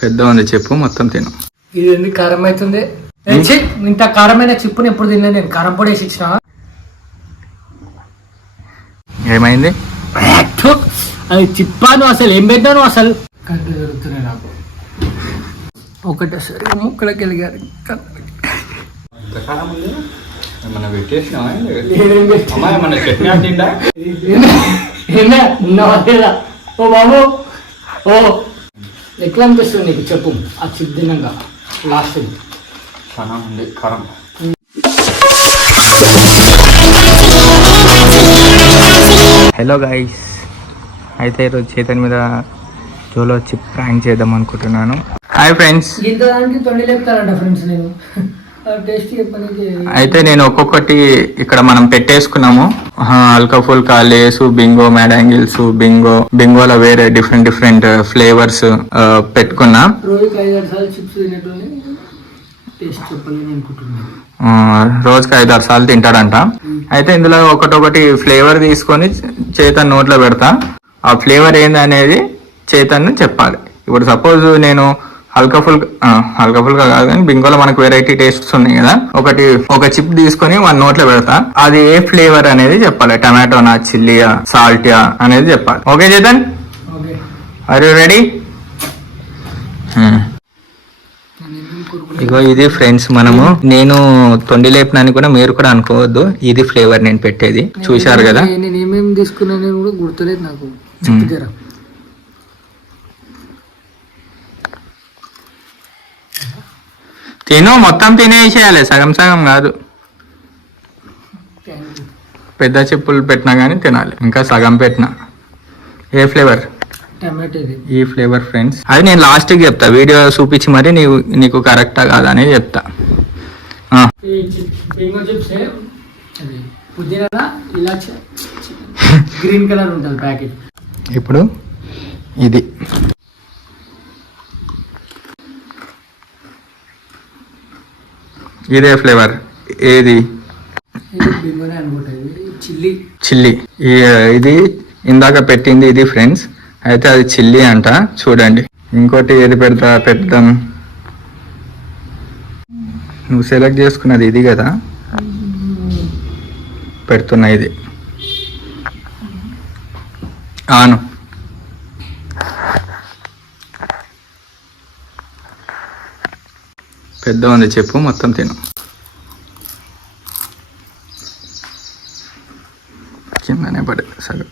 పెద్ద ఉంది చెప్పు, మొత్తం తిను. ఇది ఎందుకు కారం అవుతుంది? ఇంత కారమైన చిప్పుని ఎప్పుడు తినలేదు నేను. కారం పొడి వేసి ఇచ్చిన. ఏమైంది? అది చిప్పాను అసలు ఏం పెట్టాను అసలు. కంటి దొరుకుతున్నాయి నాకు ఒకటేసారి ముక్కలకి వెళ్ళారు. ఓ బాబు ఓ ఎట్లా అనిపిస్తుంది నీకు చెప్పు? ఆ చిప్ తిన్నాక లాస్ట్ చాలా ఉంది కారం. హలో గైస్, అయితే ఈరోజు చేతన్ మీద జోలో చిప్ ప్రాంక్ చేద్దాం అనుకుంటున్నాను. Hi friends. ఇంతదానికి తొండి లేపుతారంట ఫ్రెండ్స్. నేను టేస్ట్ చెప్పడానికి అయితే నేను ఒక్కొక్కటి ఇక్కడ మనం పెట్టేసుకున్నాము. హల్కా ఫుల్కా లేసు, బింగో, మ్యాడాంగిల్స్, బింగోలో వేరే డిఫరెంట్ ఫ్లేవర్స్ పెట్టుకున్నా. రోజుకి 5-6 సార్లు చిప్స్ తినేటోని టేస్ట్ చెప్పాలని అనుకుంటున్నాను. రోజుకి 5-6 సార్లు తింటాడంట. అయితే ఇందులో ఒకటొకటి ఫ్లేవర్ తీసుకొని చేతన్ నోట్లో పెడతా. ఆ ఫ్లేవర్ ఏంది అనేది చేతన్ చెప్పాలి. ఇప్పుడు సపోజ్ నేను హల్కా ఫుల్గా కాదు కానీ బింగోలో మనకు వెరైటీ టేస్ట్స్ ఉన్నాయి కదా. ఒక చిప్ తీసుకొని వన్ నోట్లో పెడతా. అది ఏ ఫ్లేవర్ అనేది చెప్పాలి. టమాటోనా, చిల్లీయా, సాల్ట్యా అనేది చెప్పాలి. Okay Chetan, are you ready? ఇగో ఇది ఫ్రెండ్స్, నేను తొండి లేపినాన్ని కూడా మీరు కూడా అనుకోవద్దు. ఇది ఫ్లేవర్ నేను పెట్టేది. చూశారు కదా. నేను ఏమేమి తీసుకున్నాను కూడా గుర్తులేదు నాకు. తిను, మొత్తం తినేసేయాలి, సగం సగం కాదు. పెద్ద చెప్పులు పెట్టినా కానీ తినాలి. ఇంకా సగం పెట్టినా. ఏ ఫ్లేవర్? ఈ ఫ్లేవర్ ఫ్రెండ్స్. అది నేను లాస్ట్కి చెప్తా, వీడియో చూపించి మరి నీకు కరెక్టా కాదా అనేది చెప్తా. గ్రీన్ కలర్ ఉంటుంది ప్యాకెట్. ఇప్పుడు ఇది ఇదే ఫ్లేవర్. ఏది? చిల్లీ. ఇది ఇందాక పెట్టింది ఇది ఫ్రెండ్స్. అయితే అది చిల్లీ అంట. చూడండి, ఇంకోటి ఏది పెడదాం. నువ్వు సెలెక్ట్ చేసుకున్నది ఇది కదా, పెడుతున్నా ఇది. అవును, పెద్ద ఉంది చెప్పు, మొత్తం తిను. కిందనే పడే సగం.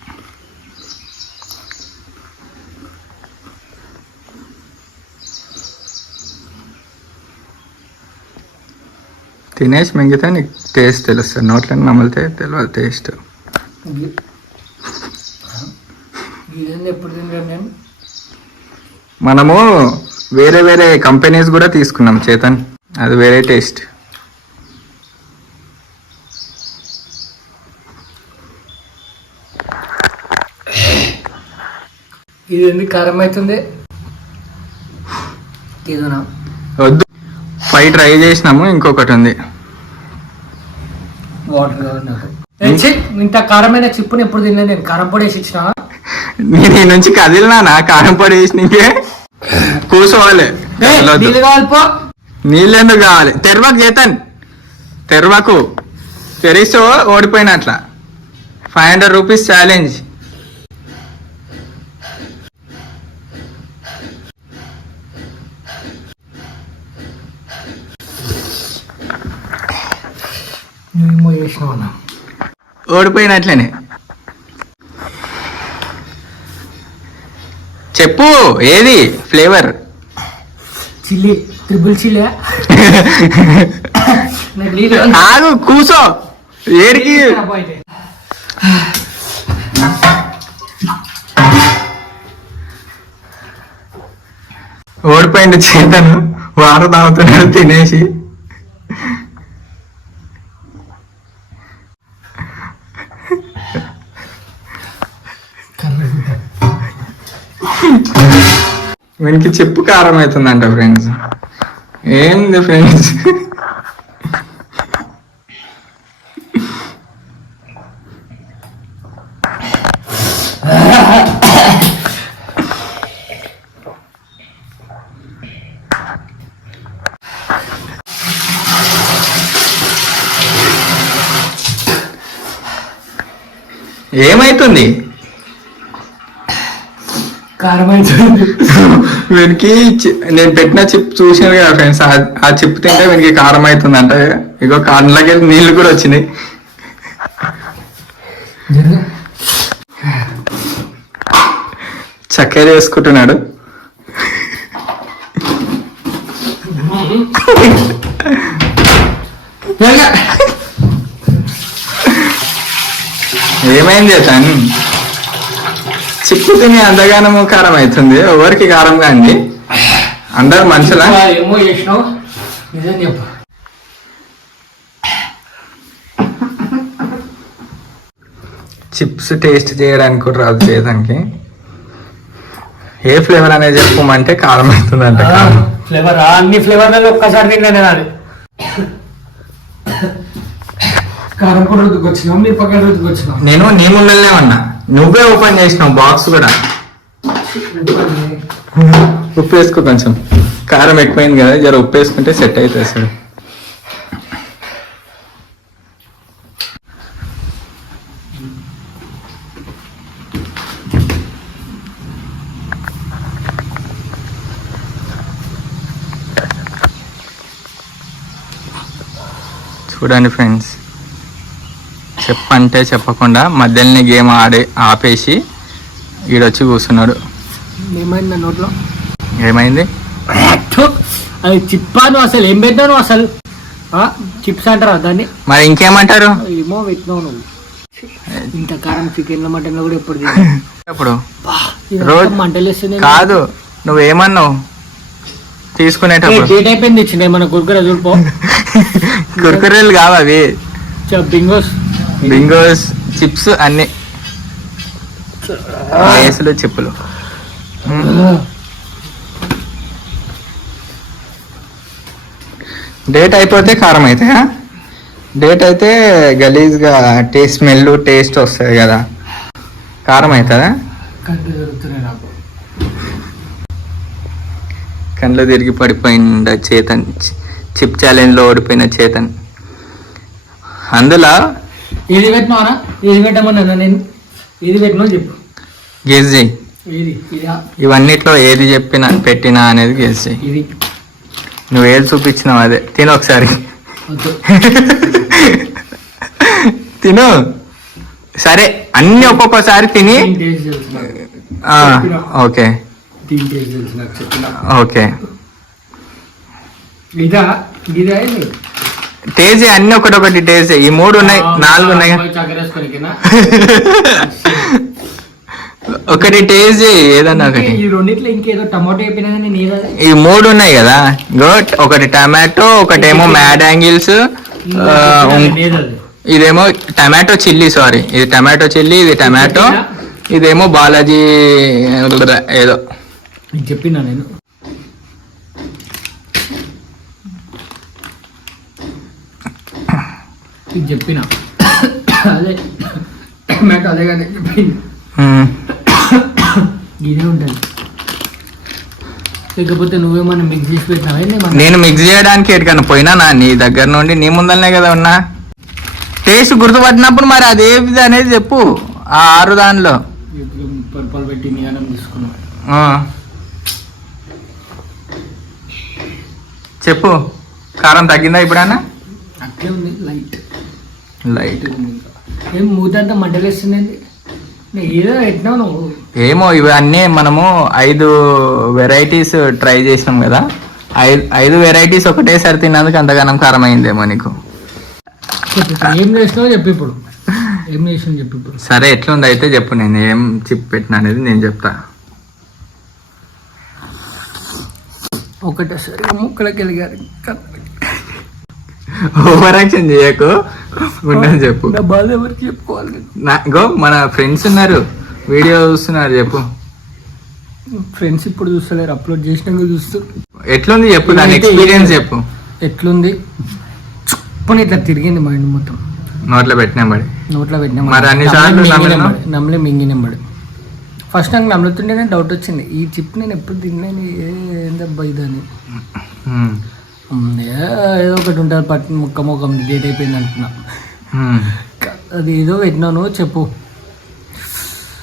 తినేసి మింగితే నీకు టేస్ట్ తెలుస్తుంది. నోట్లో నమిలితే తెలియదు టేస్ట్. మనము వేరే కంపెనీస్ కూడా తీసుకున్నాం చేతన్, అది వేరే టేస్ట్. ఇది ఎందుకు కారం అవుతుంది? వద్దు, 5 ట్రై చేసినాము, ఇంకొకటి ఉంది. ఇంత కారమైన చిప్పుని ఎప్పుడు తినలేదు నేను. కారం పొడి వేసి ఇచ్చిన. నేను ఈ నుంచి కదిలినా కారం పొడి వేసి నీకే కూర్చోవాలి. నీళ్ళు ఎందుకు కావాలి? తెరవకు చేతన్, తెరవకు. తెరిసో ఓడిపోయినట్లా. 500 రూపీస్ ఛాలెంజ్. ఓడిపోయినట్లేనే. చెప్పు ఏది ఫ్లేవర్? Chilli, triple chilli. ఆగు, కూసో. ఏడికి? ఓడిపోయింది చేతను. వారు తాగుతున్నాడు తినేసి. వీనికి చెప్పు కారం అవుతుందంట ఫ్రెండ్స్. ఏంది ఫ్రెండ్స్? ఏమైతుంది కారం అవుతుంది. వీనికి నేను పెట్టిన చిప్ చూసాను కదా ఫ్రెండ్స్, ఆ చిప్ తింటే వీనికి కారం అవుతుంది అంట. ఇగో కళ్ళకి నీళ్ళు కూడా వచ్చినాయి. చక్కెర వేసుకుంటున్నాడు. ఏమైంది అతను చిప్పు తిని అంతగానము కారం అవుతుంది. ఎవరికి కారం కాండి, అందరు మనుషులా? ఏమో చేసినావు, నిజం చెప్పు. చిప్స్ టేస్ట్ చేయడానికి కూడా రాదు చేతానికి. ఏ ఫ్లేవర్ అనేది చెప్పమంటే కారం అవుతుంది అంట. ఫ్లేవర్ అన్ని ఫ్లేవర్లలో ఒక్కసారి తిన్నాను అది. కారం కూడా రుద్దుకొచ్చినావు, మీ పక్కన రుద్దుకొచ్చినావు. నేను నీ ముందరనే ఉన్నా, నువ్వే ఓపెన్ చేసినావు బాక్స్ కూడా. ఉప్పు వేసుకో, కొంచెం కారం ఎక్కువైంది కదా, జర ఉప్పు వేసుకుంటే సెట్ అవుతుంది సార్. చూడండి ఫ్రెండ్స్, చెప్పంటే చెప్పకుండా మధ్యలోనే గేమ్ ఆపేసి ఈడొచ్చి కూర్చున్నాడు. ఏమైంది నా నోట్లో? ఏమైంది? అది చిప్పాను, అసలు ఏం పెట్టాను అసలు? చిప్స్ అంటారా దాన్ని? మరి ఇంకేమంటారు? ఏమో పెట్టినావు నువ్వు. ఇంత కారం చికెన్ లో మటన్ లో కూడా ఎప్పుడు అప్పుడు రోజు మంటలేస్తుంది కాదు. నువ్వేమన్నావు తీసుకునేటప్పుడు? డేట్ అయిపోయింది ఇచ్చిండే మన కుర్కురే చూడిపో. కుర్కురేలు కావు అవి, బింగోస్. బింగోస్ చిప్స్ అన్ని లేసులు చిప్పులు. డేట్ అయిపోతే కారం అవుతాయా? డేట్ అయితే గలీజ్గా టేస్ట్, స్మెల్ టేస్ట్ వస్తుంది కదా, కారం అవుతుందా? కళ్ళు తిరిగి పడిపోయిండ చేతన్, చిప్ ఛాలెంజ్లో ఓడిపోయిన చేతన్. అందులో ఏది పెట్టినా, ఏది పెట్టమన్నా నేను, ఏది పెట్టినా చెప్పు, గెస్ చేయి. ఏది ఇవన్నిట్లో ఏది పెట్టినా అనేది గెస్ చేయి. ఇది నువ్వు ఏది చూపించినావు అదే తిను ఒకసారి. తిను సరే, అన్ని ఒక్కొక్కసారి తిని. ఓకే ఓకే, టేస్ట్ అన్ని ఒకటొకటి టేస్ట్. ఈ 3 ఉన్నాయి, 4 ఉన్నాయి. ఒకటి టేస్ట్ చేయి, ఏదన్నా ఒకటి. ఈ రెండిట్లో ఇంకేదో టమాటో అయిపోయినా, ఈ 3 ఉన్నాయి కదా, ఒకటి టమాటో, ఒకటేమో మ్యాడ్ యాంగిల్స్, ఇదేమో టమాటో చిల్లీ. సారీ, ఇది టమాటో చిల్లీ, ఇది టమాటో, ఇదేమో బాలాజీ ఏదో చెప్పినా నేను. ఇది చెప్పిన అదే టమాటో, అదే కానీ చెప్పింది ఇదే ఉంటుంది. లేకపోతే నువ్వేమన్నా మిక్స్ చేసి పెట్టినావా? నేను మిక్స్ చేయడానికి ఎక్కడికన్నా పోయినా నా నీ దగ్గర నుండి, నీ ముందరనే కదా ఉన్నా. టేస్ట్ గుర్తుపట్టినప్పుడు మరి అదేది అనేది చెప్పు. ఆ 6 దానిలో పర్పల్ పెట్టి నియానం తీసుకున్నా చెప్పు. కారం తగ్గిందా ఇప్పుడన్నా? అట్లే ఉంది, లైట్ లైట్. ఏం మూతంతా మంటలేస్తుంది, ఏదో పెట్టినావు నువ్వు. ఏమో ఇవన్నీ మనము 5 వెరైటీస్ ట్రై చేసినాం కదా, 5 వెరైటీస్ ఒకటేసారి తిన్నందుకు అంతగానం కారం అయిందేమో నీకు. ఏం చేసినావు చెప్పు ఇప్పుడు, ఏం చేసినావు చెప్పు ఇప్పుడు. సరే, ఎట్లుంది అయితే చెప్పు, నేను ఏం చిప్ పెట్టినా అనేది నేను చెప్తా. ఒకటేసారి ముక్కలకి వెళ్ళారు. ఓవర్ యాక్షన్ చేయకు, ఉండని చెప్పు. నా బాధ ఎవరికి చెప్పుకోవాలి? మన ఫ్రెండ్స్ ఉన్నారు, వీడియో చూస్తున్నారు, చెప్పు. ఫ్రెండ్స్ ఇప్పుడు చూస్తలేరు, అప్లోడ్ చేసినాక చూస్తారు. ఎట్లుంది చెప్పు, దాని ఎక్స్పీరియన్స్ చెప్పు. ఎట్లుంది చెప్పని, ఇట్లా తిరిగింది మైండ్ మొత్తం. నోట్లో పెట్టినా మరి, నోట్లో పెట్టినా మరి అన్నిసార్లు నమ్మలే మింగినమ్మడి. ఫస్ట్ నాకు నమ్ముతుంటేనే డౌట్ వచ్చింది, ఈ చిప్ నేను ఎప్పుడు తిన్నాను, ఏందబ్బా ఇదని. ఏదో ఒకటి ఉంటుంది, ముక్క ముఖం డేట్ అయిపోయింది అంటున్నా. అది ఏదో పెట్టినాను చెప్పు.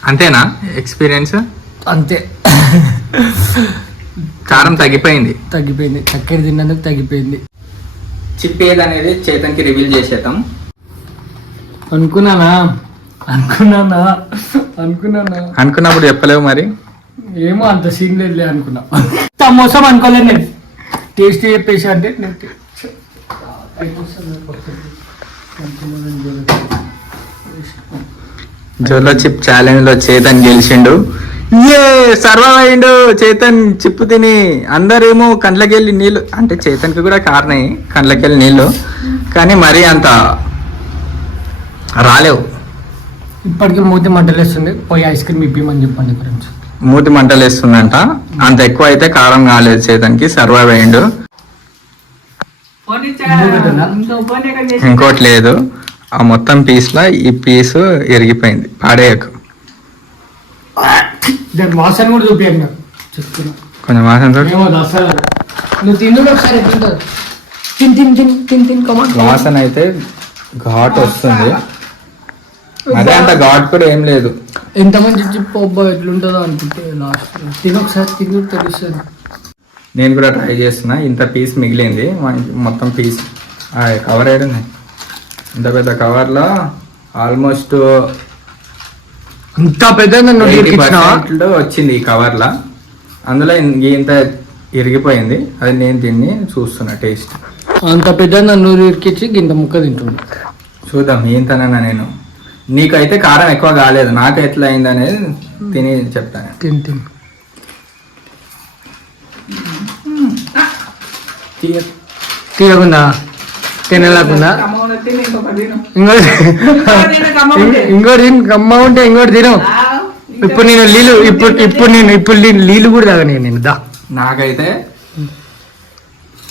అంతేనా ఎక్స్పీరియన్స్? అంతే, కారం తగ్గిపోయింది. చక్కెర తిన్నందుకు తగ్గిపోయింది. చిప్ ఏదనేది చేతన్కి రివీల్ చేసేద్దాం. అనుకున్నప్పుడు చెప్పలేవు మరి. ఏమో అంత సీన్ లేదు అనుకున్నా. మోసం అనుకోలేదు నేను. టేస్ట్ చెప్పేసి అంటే జోలో చిప్ ఛాలెంజ్ లో చేతన్ గెలిచిండు. సర్వైవ్ అయిండు చేతన్ చిప్పు తిని. అందరేమో కండ్లకెళ్ళి నీళ్ళు, అంటే చేతన్కి కూడా కారణం కండ్లకెళ్ళి నీళ్ళు, కానీ మరీ అంత రాలేవు. ఇప్పటికీ మూతి మంటలేస్తుంది, పోయి ఐస్ క్రీమ్ ఇప్పిమని చెప్పండి ఫ్రెండ్స్. మూతి మంటలేస్తుందంట. అంత ఎక్కువ అయితే కారం కాలేదు చేతన్కి, సర్వైవ్ అయిండు. ఇంకోటి లేదు, ఆ మొత్తం పీస్లో ఈ పీసు ఎరిగిపోయింది. పాడేయకు. దాని వాసన కూడా చూపించాను నాకు, చెప్తున్నా. కొంచెం వాసన నువ్వు తిండు ఒకసారి. వాసన అయితే ఘాట్ వస్తుంది. అదే అంత ఘాట్ కూడా ఏం లేదు. ఎంతమంది చెప్పు ఎట్లుంటుందో అనుకుంటే లాస్ట్ తినొకసారి తిని తెలుస్తుంది. నేను కూడా ట్రై చేస్తున్నా. ఇంత పీస్ మిగిలింది, మొత్తం పీస్ కవర్ అయ్యింది. ఇంత పెద్ద కవర్లో ఆల్మోస్ట్ ఇంత పెద్ద వచ్చింది ఈ కవర్లో. అందులో ఇంత ఇరిగిపోయింది. అది నేను తిని చూస్తున్నా టేస్ట్. అంత పెద్ద నన్ను ఇరికిచ్చి ఇంత ముక్క తింటున్నా. చూద్దాం ఏంతనన్నా. నేను నీకైతే కారం ఎక్కువ కాలేదు, నాకు ఎట్లా అయింది అనేది తిని చెప్తాను. తిని తీయకుండా తినలేకుండా ఇంకోటి గమ్మ ఉంటే ఇంకోటి తిను. ఇప్పుడు నేను నీళ్ళు కూడా తాగను నేను. నాకైతే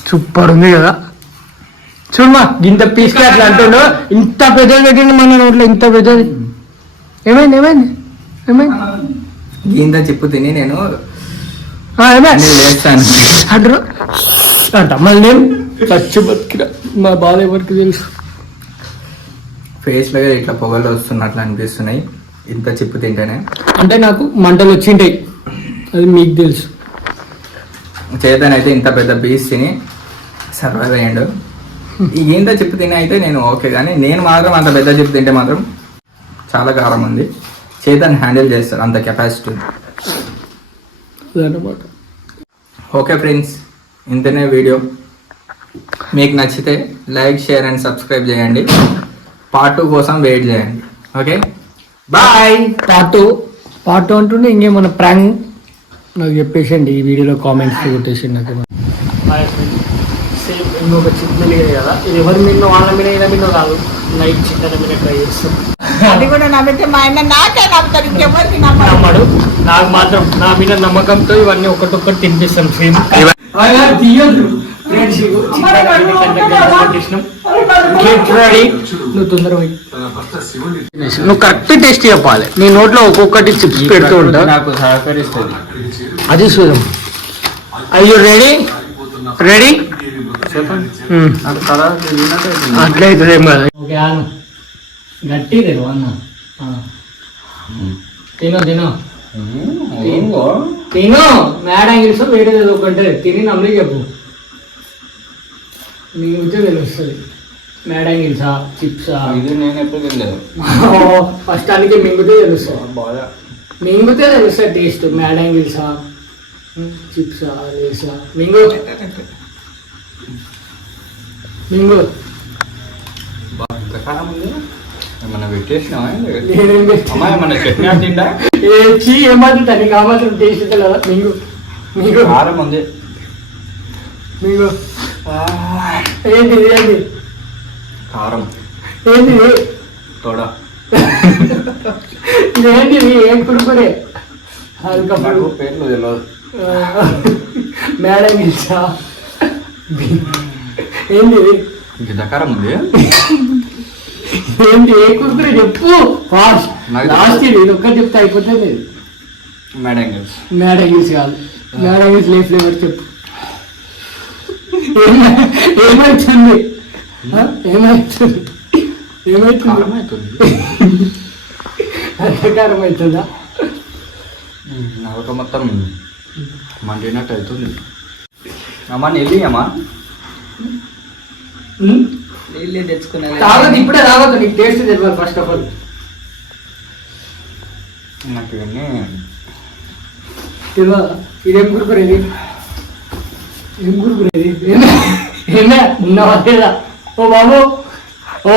సూపర్ ఉంది కదా. చూడమా ఇంత పీస్కి అట్లా అంటుండో. ఇంత పెద్దది పెట్టింది మన నోట్లో, ఇంత పెద్దది. ఏమైంది ఇంత చిప్పు తిని నేను అంటారు అంట. మళ్ళీ నేను ఖర్చు బతికిన మా బాధ ఎవరికి తెలుసు. ఫేస్ లో ఇట్లా పొగలు వస్తున్నట్లు అనిపిస్తున్నాయి ఇంత చిప్పు తింటేనే. అంటే నాకు మంటలు వచ్చింటాయి, అది మీకు తెలుసు. చేతన్ అయితే ఇంత పెద్ద పీస్ తిని సర్వైవ్ అయ్యాడు. ఇంత చిప్పు తిని అయితే నేను ఓకే, కానీ నేను మాత్రం అంత పెద్ద చిప్పు తింటే మాత్రం చాలా కారం ఉంది. చేతన్ హ్యాండిల్ చేస్తాడు, అంత కెపాసిటీ. ఓకే ఫ్రెండ్స్, ఇంతనే వీడియో. మీకు నచ్చితే లైక్, షేర్ అండ్ సబ్స్క్రైబ్ చేయండి. పార్ట్ 2 కోసం వెయిట్ చేయండి. Okay bye. పార్ట్ 2 అంటుండే ఇంకేమన్నా ప్రాంక్ నాకు చెప్పేసండి. ఈ వీడియోలో కామెంట్స్ కొట్టేసి నాకు. సేమ్ ఇంకొక చిన్న లేదు కదా, ఇది ఎవరి మీద వాళ్ళ మీద ఏదో మీద కాదు, నైట్ చిన్న మీద ట్రై చేస్తాం. అది కూడా నమ్మితే మా ఆయన నాకే నమ్ముతాడు, ఇంకెవరికి నమ్మడు. నాకు మాత్రం నా మీద నమ్మకంతో ఇవన్నీ ఒకటొక్కటి తినిపిస్తాను. సేమ్ నువ్వు తొందరగా నువ్వు కరెక్ట్ టేస్ట్ చెప్పాలి. నీ నోట్లో ఒక్కొక్కటి చిప్స్ పెడుతూ ఉంటావు, నాకు సహకరిస్తుంది. అది చూద్దాం. అయ్యో రెడీ అట్లయితే ఏం కదా. ఓకే అను గట్టి అన్న తిను మేడం గిల్స్ వేరే ఒకటి తిని నమ్మి చెప్పు. నీకు తెలుస్తుంది మేడం గిల్సా చిప్సా. ఇది నేను ఎప్పుడు తినలేదు. ఫస్ట్ అందుకే మింగితే తెలుస్తుంది, మింగితే తెలుస్తుంది టేస్ట్. మేడం గిల్సా చిప్సా రేసా మింగు ఏమన్నా పెట్టేసినా ఏమన్నా చట్నీ తింటా ఏమాత్రం నీకు ఆ మాత్రం టేస్ట్ తెలియదా? మీకు కారం ఉంది. మీకు ఏంటి కారం ఏంటి తోడా ఏంటిది? ఏం కుడుకునే పేర్లు తెలియదు. మేడం గిల్సా ఏంటిది? ఇంత కారం ఉంది. ఏంటి ఏ కుడుకునే చెప్పు ఫాస్ట్. లాస్ట్ ఇది ఒక్కటి చెప్తే అయిపోతుంది. మేడం గిల్స్ కాదు, మేడం గిల్స్ లే ఫ్లేవర్ చెప్పు. ఏమైతుంది? ఏమైతుంది? కారం అవుతుందా? నవక మొత్తం మండినట్టు అవుతుంది. అమ్మా నెల్లి అమ్మా నీళ్ళే తెచ్చుకున్నా తాగదు, ఇప్పుడే తాగదు, నీకు టేస్ట్ తెలియదు ఫస్ట్ ఆఫ్ ఆల్. నాకు ఇవన్నీ ఇదేం గురుకురేది, ఏం గురుకురేది, ఏమే ఉన్నావా లేదా? ఓ బాబు, ఓ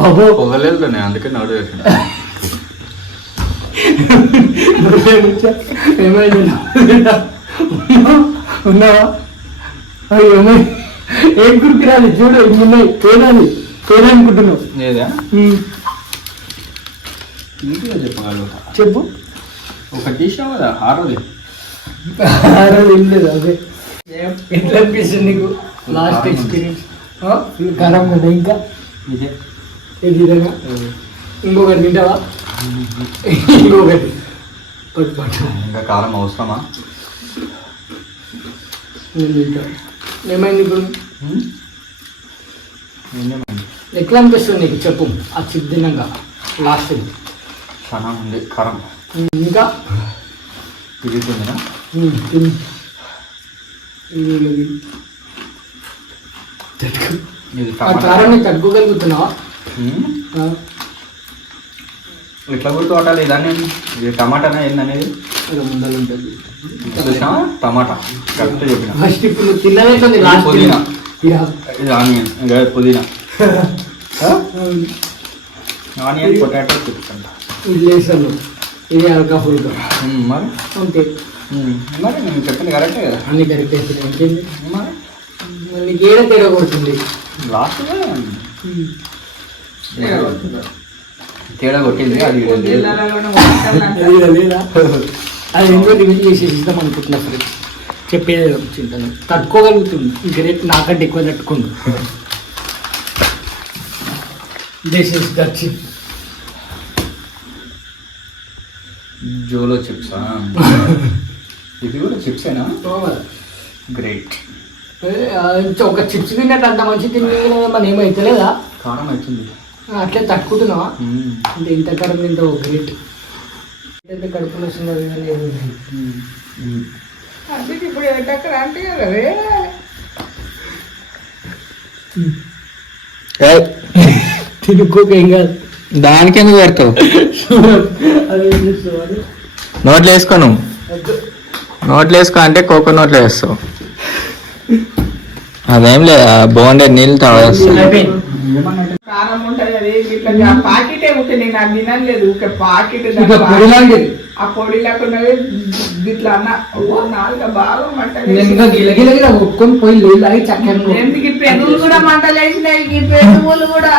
బాబు పొగలేదు అందుకే నడు ఏమైంది? ఉన్నావా? ఏమై ఏం గురుకురాలి చూడు, ఇంకున్నాయి పేనాలి పేననుకుంటున్నావు. లేదా నీట్గా చెప్పగలుగుతా. చెప్పు. ఒకటి తీసినావు కదా ఆరోది ఏం లేదు. అదే ఎట్లా అనిపిస్తుంది నీకు లాస్ట్ ఎక్స్పీరియన్స్? ఫుల్ కారం కదా. ఇంకా ఇదే ఇది విధంగా ఇంకొకటి తింటావా? ఇంకొకటి పట్టు పట్టు ఇంకా కారం అవసరమా? నేను తింటా. ఏమైంది ఇప్పుడు? ఏమేమైంది? ఎట్లా అనిపిస్తుంది నీకు చెప్పు. ఆ చిప్ తిన్నాక లాస్ట్ చాలా ఉంది కారం. ఇంకా తిరుగుతుందినా? తిను. ఇది ఆ కారాన్ని తట్టుకోగలుగుతున్నావా? ఎట్లా గుర్తుపట్టాలి దాన్ని? ఇది టమాటానా ఏందనేది ముందర ఉంటుంది. చూసినావా? టమాటా కరెక్ట్ చెప్పిన. ఫస్ట్ ఇప్పుడు నువ్వు తిన్నవేస్తుంది లాస్ట్. పుదీనా, ఇది ఆనియన్, ఇంకా పుదీనా, ఆనియన్ పొటాటో చెప్పుకుంటా. ఇది వేసాను, ఇది అల్కా ఫుల్గా మరి అంతే. మరి నేను చెప్పింది కరెక్టే కదా. అన్ని కరెక్ట్ వేస్తున్నాయి. ఇంకేంది మరి నీకు ఏడ తేడా కొడుతుంది? లాస్ట్గా తేడా కొట్టింది అది లేదా? అది ఎందుకు లిమిట్ చేసేసి ఇద్దాం అనుకుంటున్నా. సరే చెప్పేది చింతను తట్టుకోగలుగుతుంది. ఇంక రేపు నాకంటే ఎక్కువ తట్టుకుండు. This is that chip. Jolo చిప్సా? ఇది కూడా చిప్సేనా? గ్రేట్. ఒక చిప్స్ తిన్నట్టు అంత మంచి తిండి మన ఏమైతే లేదా? కారం అవుతుంది. అట్లే తట్టుకుంటున్నావా? అంటే ఇంత కారం తింటావు. గ్రేట్. కడుపులో వస్తున్నది. అంటే ఇప్పుడు ఎక్కడ అంటే కదా తినుకోక ఏం కాదు. దానికి ఎందుకు పెడతావు? అది ఏం చేస్తావు? నోట్లు వేసుకోను. నోట్లు వేసుకో అంటే కోకోనోట్లు వేస్తావు. అదేం లేదు, బోండే నీళ్ళు తాగేస్తావు. కారం ఉంటుంది. అది ఇట్లా పాకెటే ఉంటుంది. నాకు తినలేదు. ఒక పాకెట్ ఆ పొడి లేకుండా ఇట్లా అన్న నాలుగు బాగా మంటలు గిలగిలగిల కొట్టుకొని పోయి నీళ్ళు తాగి చక్కగా ఎందుకు ఈ పెనుగులు కూడా మంటలు వేసినాయి. ఈ పెనుగులు కూడా